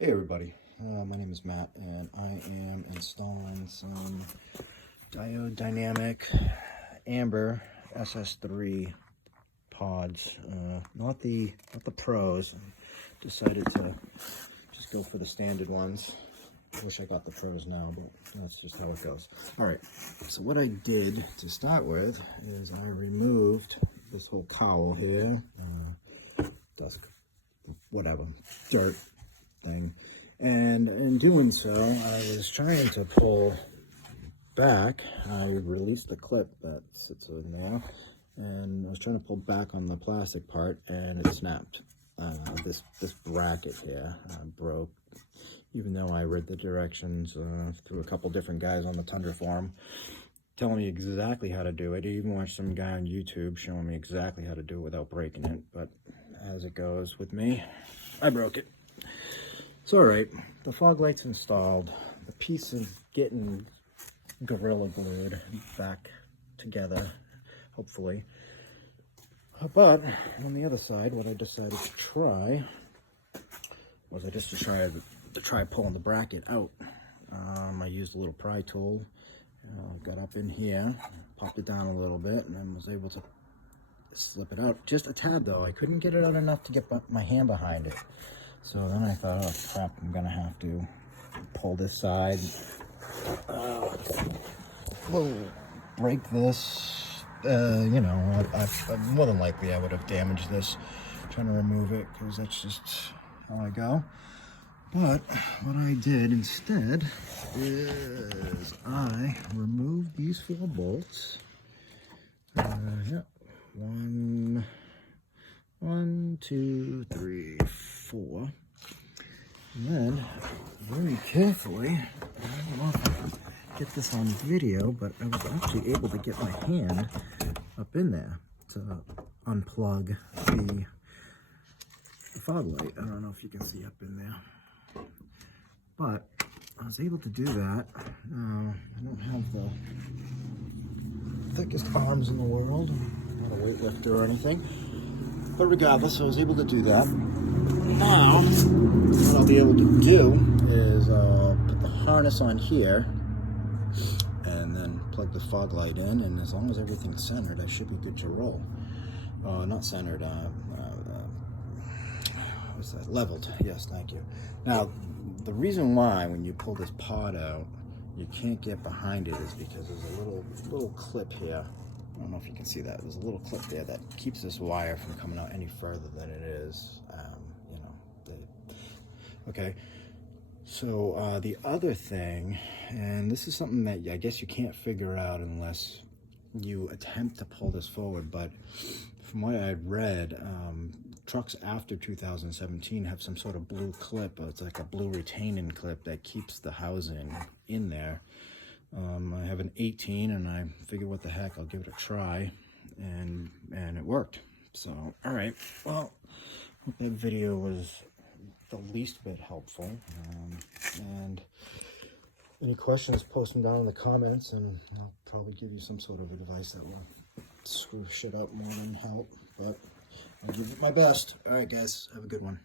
Hey everybody, my name is Matt and I am installing some Diode Dynamic Amber SS3 pods, not the pros. Decided to just go for the standard ones. I wish I got the pros now, but that's just how it goes. All right, so what I did to start with is I removed this whole cowl here, dust, whatever, dirt thing, and in doing so I was trying to pull back. I released the clip that sits in there and I was trying to pull back on the plastic part and it snapped. This bracket here broke, even though I read the directions through a couple different guys on the Tundra forum telling me exactly how to do it. I even watched some guy on YouTube showing me exactly how to do it without breaking it, but as it goes with me, I broke it. It's all right. The fog light's installed. The piece is getting gorilla glued back together, hopefully. But on the other side, what I decided to try was to try pulling the bracket out. I used a little pry tool, got up in here, popped it down a little bit, and then was able to slip it out. Just a tad though. I couldn't get it out enough to get my hand behind it. So then I thought, oh crap, I'm gonna have to pull this side. We'll break this. You know, I more than likely I would have damaged this trying to remove it because that's just how I go. But what I did instead is I removed these 4 bolts. Yeah, 1, 2, 3, 4. And then, very carefully, I don't know if I can get this on video, but I was actually able to get my hand up in there to unplug the fog light. I don't know if you can see up in there, but I was able to do that. I don't have the thickest arms in the world, I'm not a weightlifter or anything, but regardless, I was able to do that. Now, what I'll be able to do is put the harness on here and then plug the fog light in, and as long as everything's centered, I should be good to roll. Not centered, what's that? Leveled, yes, thank you. Now, the reason why when you pull this pod out, you can't get behind it is because there's a little clip here. I don't know if you can see that. There's a little clip there that keeps this wire from coming out any further than it is. You know, okay. So the other thing, and this is something that I guess you can't figure out unless you attempt to pull this forward, but from what I'd read, trucks after 2017 have some sort of blue clip. It's like a blue retaining clip that keeps the housing in there. I have an 18 and I figured, what the heck, I'll give it a try, and it worked. So, all right, well, hope that video was the least bit helpful, and any questions, post them down in the comments and I'll probably give you some sort of advice that will screw shit up more than help, but I'll give it my best. All right guys, have a good one.